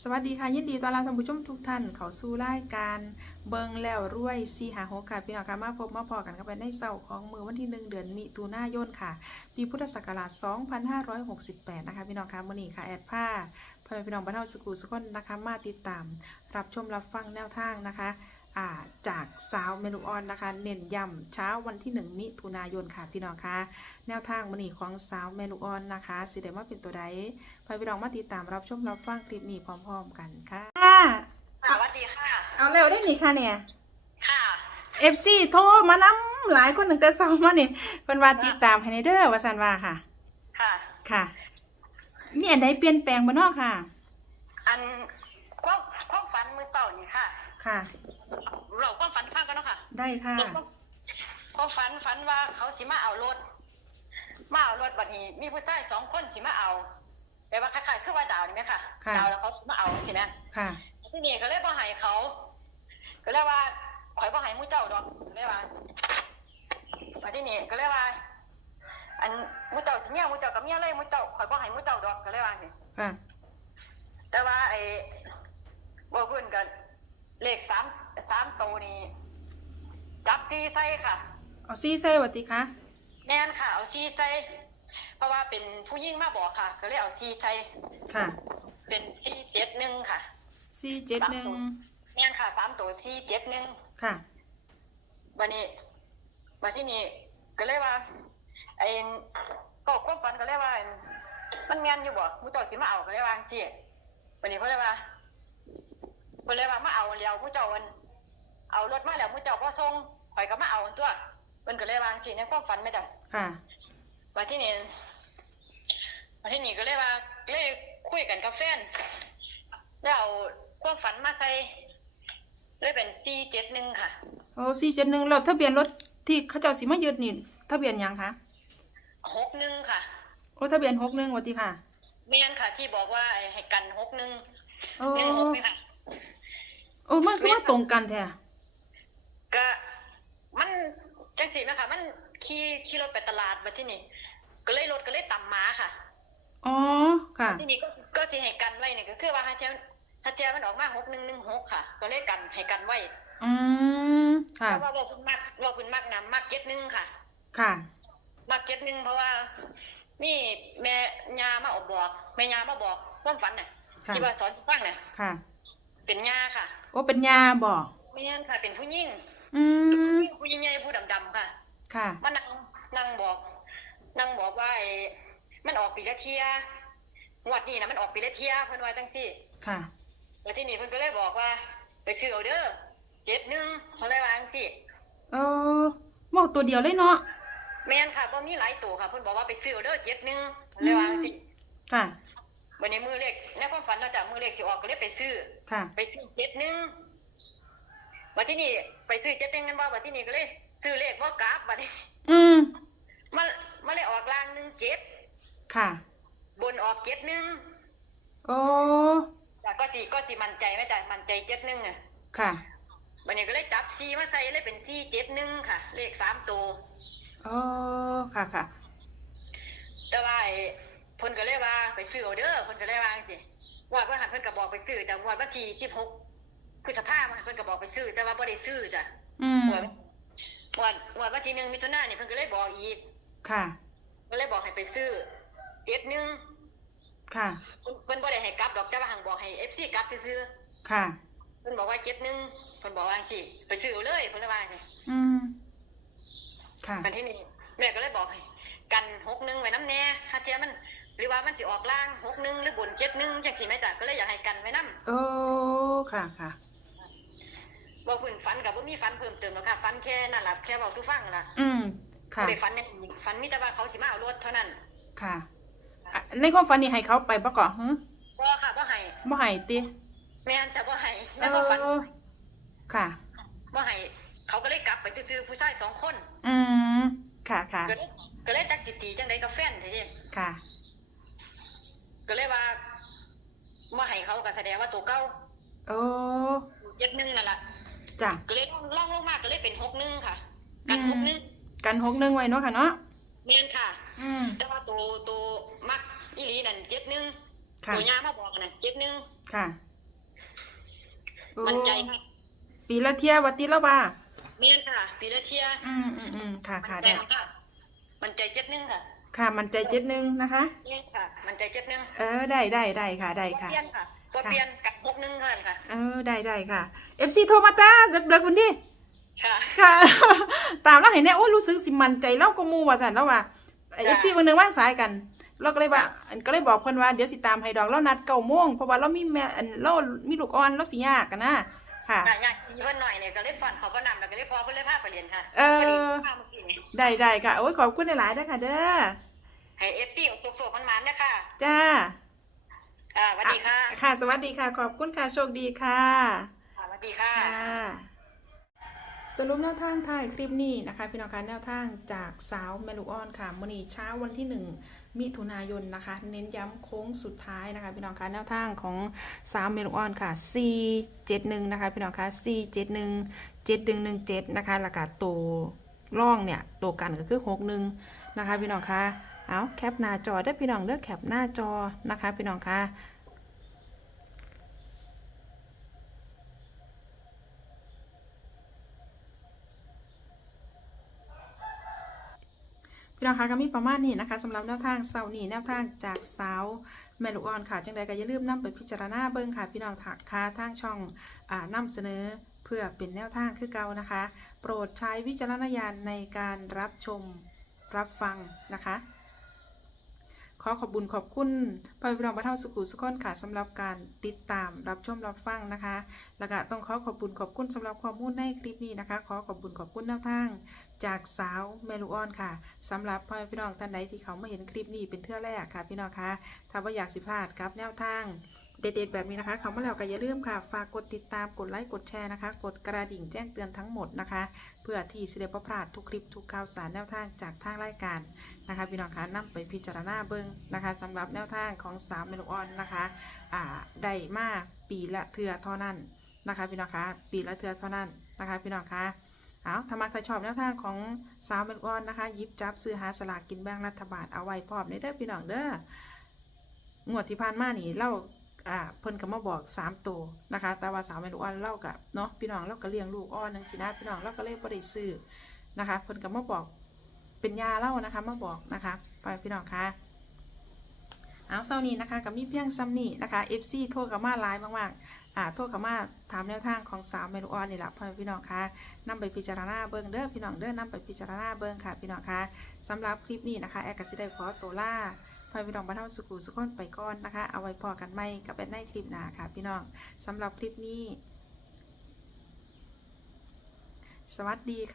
สวัสดีค่ะ ยินดีต้อนรับท่านผู้ชมทุกท่านเข้าสู่รายการเบิงแล้วรวยซีหาหกค่ะพี่น้องค่ะมาพบมาพอกันกันไปในเสาร์ของมือวันที่หนึ่งเดือนมิถุนายนค่ะ ปีพุทธศักราช 2568 นะคะ พี่น้องค่ะมื้อนี้ค่ะ แอดผ้าพ่อแม่พี่น้องบ้านเฮาสกูสกคนนะคะมาติดตาม รับชมรับฟังแนวทางนะคะ จากสาวเมนูออนนะคะ เน้นย้ำเช้าวันที่ 1 มิถุนายนค่ะพี่น้องค่ะแนวทางมื้อนี้ของสาวเมนูออนนะคะสิได้มาเป็นตัวใดพาพี่น้องมาติดตามรับชมรับฟังคลิปนี้พร้อม ๆ กันค่ะค่ะสวัสดีค่ะ เอาเร็วได้นี่ค่ะเนี่ยค่ะ FC โทรมานำหลายคนหนึ่งแต่เช้ามานี่เพิ่นว่าติดตามให้ในเด้อว่าซั่นว่าค่ะ ค่ะ ค่ะมีอันใดเปลี่ยนแปลงบ่เนาะค่ะ อันความความฝันมือเศร้านี่ค่ะ ค่ะ เราความฝันฟังกันเนาะค่ะได้ค่ะเราความความฝันฝันว่าเขาสิมาเอารถ มาเอารถบัดนี้ มีผู้ชายสองคนสิมาเอาแปลว่าคล้ายๆคือว่าดาวนี่ไหมค่ะค่ะดาวแล้วเขาสิมาเอาสินะค่ะที่นี่ก็เลยบ่ให้เขา ก็เลยว่าข่อยบ่ให้หมู่เจ้าดอกก็เลยว่ามาที่นี่ก็เลยว่า อันหมู่เจ้าสิเมียหมู่เจ้ากับเมียเลยหมู่เจ้าข่อยบ่ให้หมู่เจ้าดอกก็เลยว่าสิค่ะแต่ว่าไอ้บ่เพิ่นกันเลขสาม สามตัวนี้ จับซีใส่ค่ะ เอาซี่ใส่วัติคะ แม่นค่ะ เอาซีใส่เพราะว่าเป็นผู้ยิ่งมาบอกค่ะ ก็เลยเอาซีใส่ค่ะเป็นซีเจ็ดหนึ่งค่ะซี่เจ็ดหนึ่งแม่นค่ะสามตัวซีเจ็ดหนึ่ง ค่ะ วันนี้วันที่นี่ก็เลยว่าไอ้ก็ความฝันก็เลยว่า มันแม่นอยู่บ่มูเจ้าสิมาเอาก็เลยว่าจังซี่วันนี้เพิ่นเลยว่าเพิ่นเลยว่ามาเอาแล้วมูเจ้ามัน เอารถมาแล้วมูเจ้าบ่ส่งข่อยก็มาเอาตัวเพิ่นก็เลยว่าจังซี่ในความฝันไม่ได้ค่ะวันที่นี่วันที่นี่ก็เลยว่าเลยคุยกันกับแฟนแล้วเอาความฝันมาใส่เลยเป็น471ค่ะโอ้ซี่เจ็ดหนึ่งแล้วทะเบียนรถที่เขาเจ้าสิมายึดนี่ทะเบียนหยังคะ61ค่ะโอ้ทะเบียนหกหนึ่งวัติค่ะแม่นค่ะ ที่บอกว่าให้กันหกหนึ่งโอ้หนึ่งหกไหมค่ะโอ้มันคือว่าตรงกันแท้ ก็มันจังสีไหมค่ะมันขี่ขี่รถไปตลาดมาที่นี่ ก็เลยรถก็เลยต่ำหมาค่ะอ๋อค่ะที่นี่ก็ก็สิให้กันไว้เนี่ยก็คือว่าฮัทเทียฮัทเทียมันออกมาหกหนึ่งหนึ่งหกค่ะ ก็เลยกันให้กันไว้อืมค่ะเพราะว่าเราเพิ่นมักเราเพิ่นมักน้ำมักเจ็ดหนึ่งค่ะ ค่ะมักเจ็ดหนึ่งเพราะว่ามีแม่ยามาออกบอกแม่ยามาบอกความฝันน่ะค่ะที่ว่าสอนฟังน่ะค่ะ เป็นยาค่ะโอ้เป็นยาบอกแม่นค่ะเป็นผู้หญิง อืมผู้หญิงใหญ่ผู้ดำๆค่ะ ค่ะ มานั่งนั่งบอก นั่งบอกว่าไอ้มันออกปีละเทียงวดนี้นะมันออกปีละเทียเพิ่นว่าจังซี่ ค่ะ แล้วที่นี่เพิ่นก็เลยบอกว่า ไปซื้อเอาเด้อเจ็ดหนึ่งเพิ่นเลยว่าจังซี่เออบอกตัวเดียวเลยเนาะแม่นค่ะบ่มีหลายตัวค่ะเพิ่นบอกว่าไปซื้อเอาเด้อเจ็ดหนึ่งเพิ่นเลยว่าจังซี่ค่ะวันนี้มือเลขในความฝันเราะจ้ะมือเลขสิออกก็เลยไปซื้อ ค่ะ ไปซื้อเจ็ดหนึ่ง วันที่นี่ไปซื้อเจ็ดหนึ่งกันบ่วันที่นี่ก็เลย ซื้อเลขบ่กราฟบัดนี้อืมมันมันเลยออกล่างหนึ่งเจ็ดค่ะ บนออกเจ็ดหนึ่งโอ้แต่ก็สิก็สิมั่นใจไหมจ้ะมั่นใจเจ็ดหนึ่งอะค่ะวันนี้ก็เลยจับซีมาใส่เลยเป็นซีเจ็ดหนึ่งค่ะ เลขสามตัวโอ้ค่ะค่ะ แต่ว่าไอ้เพิ่นก็เลยว่าไปซื้อเอาเด้อเพิ่นก็เลยว่าจังซี่ว่าเพิ่นหันเพิ่นก็บอกไปซื้อแต่ว่าวันที่สิบหก พฤษภาคมเพิ่นก็บอกไปซื้อแต่ว่าบ่ได้ซื้อจ้ะอืมวันวันวันวันที่หนึ่งมิถุนายนนี่เพิ่นก็เลยบอกอีก ค่ะก็เลยบอกให้ไปซื้อเจ็ดหนึ่งค่ะเพิ่นเพิ่นบ่ได้ให้กลับดอกแต่ว่าหังบอกให้ FC กลับซื้อค่ะๆเพิ่นบอกว่าเจ็ดหนึ่งเพิ่นบอกว่าจังซี่ไปซื้อเอาเลยเพิ่นเลยว่าจังซี่อืมค่ะวันที่นี่แม่ก็เลยบอกให้กันหกหนึ่งไว้น้ำแน่ถ้าเทียมันหรือว่ามันสิออกล่างหกหนึ่งหรือบนเจ็ดหนึ่งจังสี่ไหมจ๊ะก็เลยอยากให้กันไว้น้โอ้ค่ะค่ะำบอกพื้น ฝันกับว่ามีฝันเพิ่มเติมหรอกค่ะฝันแค่นั่นแหละแค่บอกทุกฟังนั่นล่ะอืมค่ะไปฝันอย่างอื่นฝันมีแต่ว่าเขาสิมาเอารถเท่านั้น ค่ะอะในความฝันนี่ให้เขาไปประกอบฮึบ่ค่ะบ่ให้บ่ให้ติแม่นแต่บ่ให้เอแล้วก็ฝันอค่ะบ่ให้เขาก็เลยกลับไปซื้อๆผู้ชายสองคน อืมค่ะค่ะก็เลยก็เลยตักสิตีจังไดกับแฟนเด้ค่ะ ก็เลยว่าบ่ให้เขาก็แสดงว่าตัวเก่าโอ้เจ็ดหนึ่งนั่นล่ะ จ้ะก็เลยล่องลงมาก็เลยเป็นหกหนึ่งค่ะ กันอืมหกหนึ่งกันหกหนึ่งไว้เนาะค่ะเนาะเมียนค่ะ อืมแต่ว่าตัวตัวมักอีหลีนั่นเจ็ดหนึ่งค่ะตัวยามาบอกกันนะเจ็ดหนึ่งค่ะโอ้มันใจค่ะปีละเที่ยวัติแล้วบ่าเมียนค่ะ ปีละเทียอืมอืมอืมค่ะมันค่ะใจได้ค่ะมันใจเจ็ดหนึ่งค่ะค่ะ มันใจเจ็ดหนึ่งนะคะเมียนค่ะ มันใจเจ็ดหนึ่งเออ ได้ได้ได้ค่ะ ได้ตัวค่ะเปลี่ยนค่ะ ตัวเปลี่ยนกับหกหนึ่งเท่านั้นค่ะ เออได้ได้ค่ะ FC โทรมาจ้าเด็กๆวันนี้ ค่ะ ค่ะ ตามแล้วเห็นเนี่ยโอ้รู้สึกสิมันใจเล่าก็มูว่าสันแล้วว่าเอจ้ะฟซีวันหนึ่งว่างสายกัน เราก็เลยว่าอันก็เลยบอกเพิ่นว่าเดี๋ยวสิตามให้ดอกเรานัดเก้าโมงเพราะว่าเรามีแม่อันเรามีลูกอ่อนเราสิยากกันนะค่ะค่ะอยากมีเพิ่นหน่อยเนี่ยก็เลยฟันเขาก็นำแล้วก็เลยพอเพิ่นเลยพาไปเรียนค่ะเออพอดีพาเมื่อกี้นี่ได้ได้ค่ะโอ้ยขอบคุณหลายๆด้วยค่ะเด้อให้เอฟซีสุกๆมันมันๆนะค่ะจ้า อ่าสวัสดีค่ะ ค่ะ สวัสดีค่ะ ขอบคุณค่ะ โชคดีค่ะค่ะสวัสดีค่ะค่ะ สรุปแนวทางท้ายคลิปนี้นะคะ พี่น้องคะแนวทางจากสาวเมลูออนค่ะมื้อนี้เช้าวันที่ 1 มิถุนายนนะคะ เน้นย้ำโค้งสุดท้ายนะคะ พี่น้องคะแนวทางของสาวเมลูออนค่ะ 471 นะคะ พี่น้องคะ471 7117 นะคะแล้วก็ตัวร่องเนี่ยตัวกันก็คือ 61 นะคะ พี่น้องคะ เอาแคปหน้าจอได้พี่น้องเลือกแคปหน้าจอนะคะ พี่น้องคะพี่น้องคะก็มีประมาณนี้นะคะสำหรับแนวทางเสาร์นี้แนวทางจากสาวแมลูออนค่ะ จังใดก็อย่าลืมนำไปพิจารณาเบิ่งค่ะ พี่น้องถักค้าทางช่องอ่านำเสนอเพื่อเป็นแนวทางคือเก่านะคะ โปรดใช้วิจารณญาณในการรับชมรับฟังนะคะ ขอขอบบุญขอบคุณพ่อพี่น้องพระเท่าสุขุสุขคนค่ะสำหรับการติดตามรับชมรับฟังนะคะ แล้วก็ต้องขอขอบบุญขอบคุณสำหรับความมุ่งในคลิปนี้นะคะ ขอขอบบุญขอบคุณแนวทาง จากสาวเมลูออนค่ะสำหรับพ่อพี่น้องท่านใดที่เขามาเห็นคลิปนี้เป็นเทื่อแรกค่ะ พี่น้องคะถ้าว่าอยากสิพลาดกับแนวทาง เด็ดๆแบบนี้นะคะเขามาแล้วก็อย่าลืมค่ะ ฝากกดติดตามกดไลค์กดแชร์นะคะ กดกระดิ่งแจ้งเตือนทั้งหมดนะคะ เพื่อที่จะได้บ่พลาดทุกคลิปทุกข่าวสารแนวทางจากทางรายการนะคะพี่น้องคะนำไปพิจารณาเบิ้งนะคะสำหรับแนวทางของสาวเมลูออนนะคะอ่าได้มาปีละเทือเท่านั้นนะคะ พี่น้องคะปีละเทือเท่านั้นนะคะ พี่น้องคะเอาถ้ามักถ้าชอบแนวทางของสาวเมลกออนนะคะยิบจับซื้อหาสลากกินแบ่งรัฐบาลเอาไว้พร้อมในเด้อพี่น้องเด้องวดที่ผ่านมานี่เล่า อ่าเพิ่นก็มาบอกสามตัวนะคะ แต่ว่าสาวเมลกอนเล่ากับเนาะพี่น้องเล่าก็เลี้ยงลูกอ่อนนังสินะพี่น้องเล่าก็เลยบ่ได้ซื้อนะคะเพิ่นก็มาบอกเป็นยาเล่านะคะมาบอกนะคะไปพี่น้องคะเอาเช้านี้นะคะกับมีเพียงซ้ำนี่นะคะ FC โทรกับมาไลน์มากๆอ่าโทรกับมาถามแนวทางของสาวเมลกอนนี่แหละพ่อพี่น้องคะนำไปพิจารณาเบิ้งเด้อพี่น้องเด้อนำไปพิจารณาเบิ้งค่ะพี่น้องคะสำหรับคลิปนี้นะคะแอร์กัสิได้ขอตัวล่า พายพี่น้องบะเทาสุขุสุขอนไปก่อนนะคะ เอาไว้พอกันไม่กับเป็นในคลิปหน้าค่ะ พี่น้องสำหรับคลิปนี้ สวัสดีค่ะ